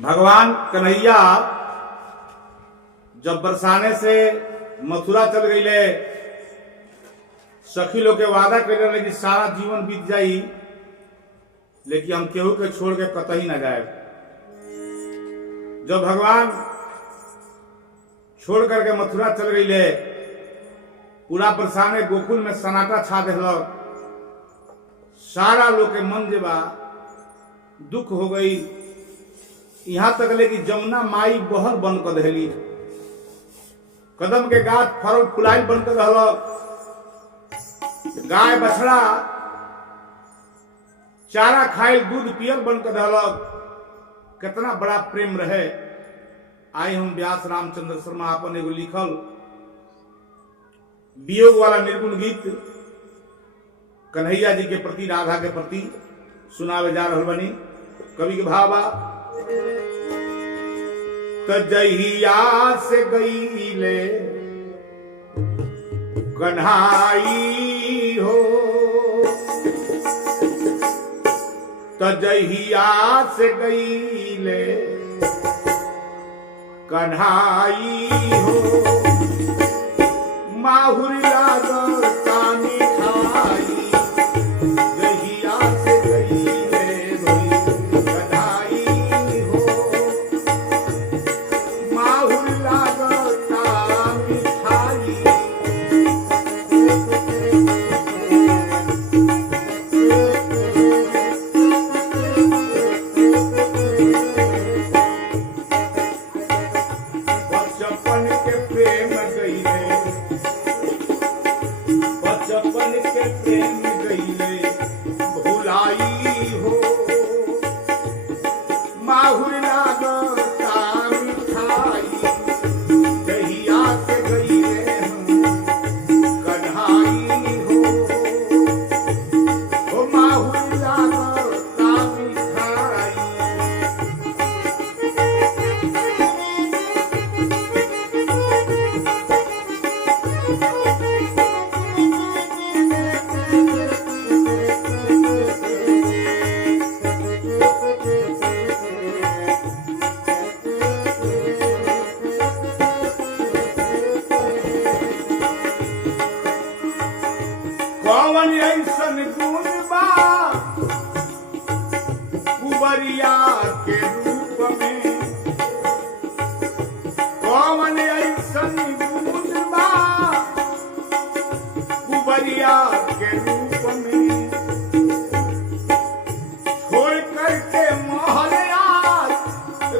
भगवान कन्हैया जब बरसाने से मथुरा चल गईले, सखी लोग के वादा कर रहे कि सारा जीवन बीत जाई लेकिन हम केहू के छोड़ के कतही ना जाए। जब भगवान छोड़ करके मथुरा चल गईले, पूरा बरसाने गोकुल में सन्नाटा छा दिलक। सारा लोग के मन जेबा दुख हो गई, यहां तक ले कि जमुना माई बहर बन कर दहली, कदम के गाछ फरल फुलाई बन कर रहलक, गाय बछड़ा चारा खाइल दूध पियल बन कर रहलक। कितना बड़ा प्रेम रहे। आई हम व्यास रामचंद्र शर्मा अपन एगो लिखल वियोग वाला निर्गुण गीत कन्हैया जी के प्रति, राधा के प्रति सुनावे जा रहल बनी। कवि के भावा तजहिया से गईले कन्हाई हो, तजहिया से गईले कन्हाई हो, माहुर लागल कानी खाई, जहिया से गईले कन्हाई हो, माहुर लागल कानी खाई। बचपन के प्रेम गईले, बचपन के प्रेम गईले भुलाई हो, माहुर लागल कामी खाई, जहिया से गईले कन्हाई हो, ओ माहुर लागल कामी खाई। कौन ऐसन गुण बा कुबरिया के रूप में, कौन ऐसन गुण बा कुबरिया के रूप में, छोड़ करके महलिया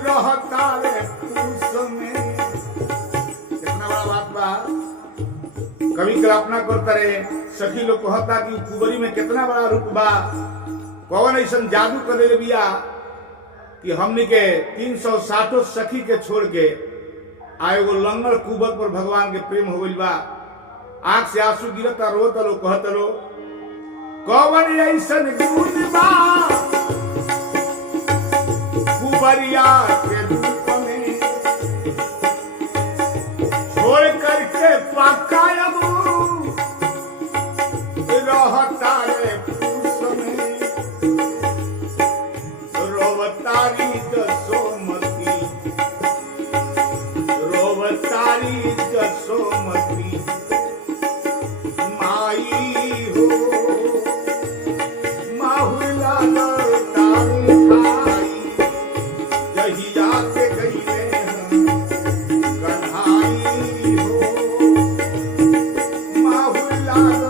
रहता रे पूस में। कितना बड़ा बात बा। कवि कल्पना करता रे, सखी लोग कहता कि कुबरी में कितना बड़ा रूप बा, कौन ऐसा जादू करे बिया कि हमने के 360 सखी के छोड़ के आए वो लंगड़ कुबर पर भगवान के प्रेम हो गइल बा। आंख से आंसू गिरता, रोता लो, कहता लो, कौन ऐसा गुण बा कुबरिया के रूप में, छोड़ करके पाका रहता रे पूस में, रोवतारी जसोमती, रोवतारी जसोमती माई हो, माहुर लागल कामी खाई, जहिया से गईले कन्हाई हो, माहुर लागल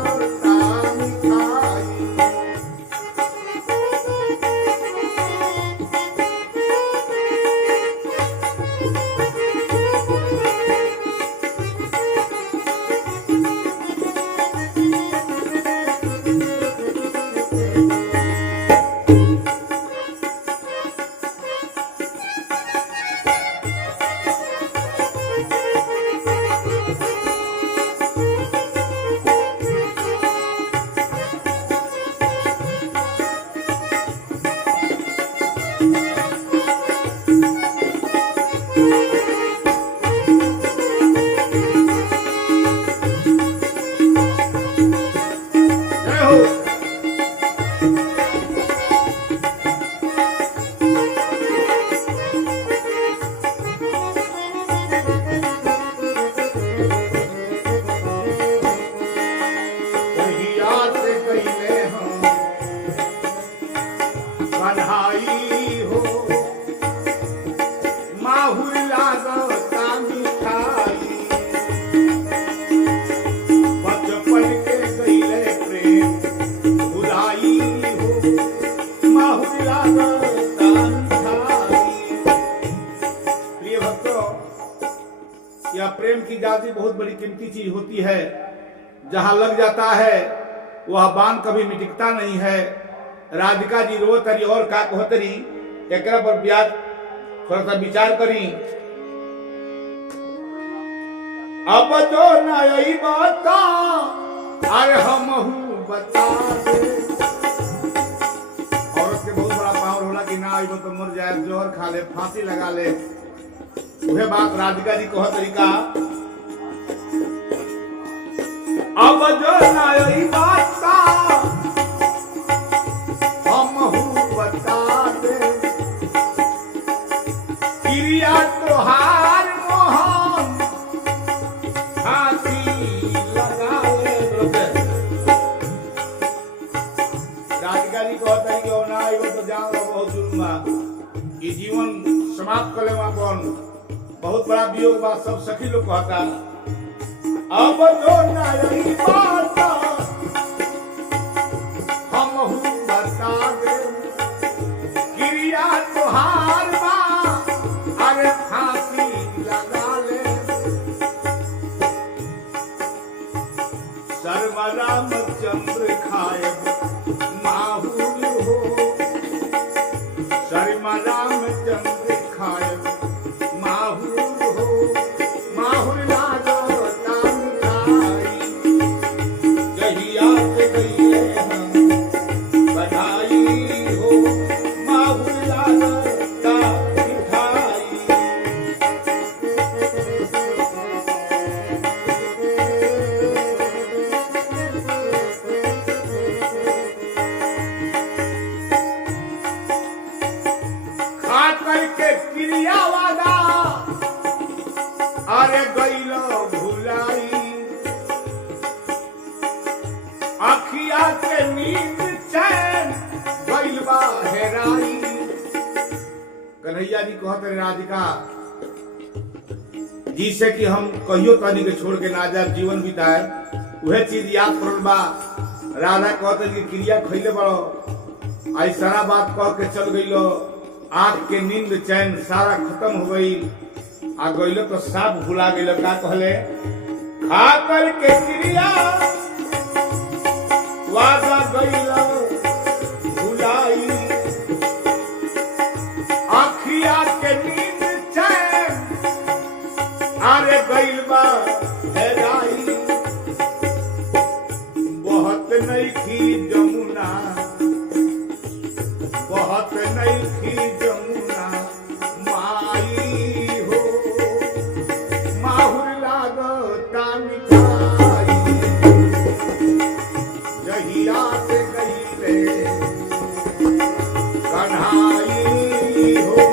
की जाति बहुत बड़ी कीमती चीज होती है, जहां लग जाता है वह बांध कभी मिटकता नहीं है। राधिका जी रो तरी और का कहतरी, एकरा पर ब्याज थोड़ा सा विचार करी। अब जो नई बता अरे हम बता दे। औरत के बहुत बड़ा पावर होला कि ना आइबो तो मर जाए, जोहर खा ले, फांसी लगा ले। वह बात राधिका जी कह तरीका, अब जो नई बता हम बता दे। क्रिया तोहार मोहन फांसी लगा ले। राधिका जी कहता है कि ना आइबो तो जाओ बहुत जुल्म बा, ये जीवन समाप्त कर ले। अपन बहुत बड़ा वियोग बा, सब सखी लोग कहता अब जो नई बात हम बता दे। क्रिया तोहार बा अरे फांसी लगा ले। सर्व रामचंद्र खाए माहूर हो, सर्व रामचंद्र खाए माहूर हो। माहूर लागो तान खाई, जहिया से गईले हम बधाई हो। माहूर लागो तान खाई। खा करके क्रिया वादा अरे गईलो भुलाई। अखिया के नींद चैन गईल बा हेराई। कन्हैया जी कहते रहे राधिका जी से कि हम कहियो तनी के छोड़ के ना जाए, जीवन बिताए। वह चीज याद पड़ल बा। राधा कहते कि क्रिया खैले बड़ो, आई सारा बात कह के चल गईलो। आंख के नींद चैन सारा खत्म हो गई, आ गईलो तो साफ भुला गईलो। का कहले, खा करके क्रिया वादा गईलो भुलाई। अखिया के नींद चैन अरे गईल बा हेराई। बहुत नहीं थी जमुना, बहुत नहीं थी जमुना माई हो। माहुर लागो तान खाई, जहिया से गईले कन्हाई हो।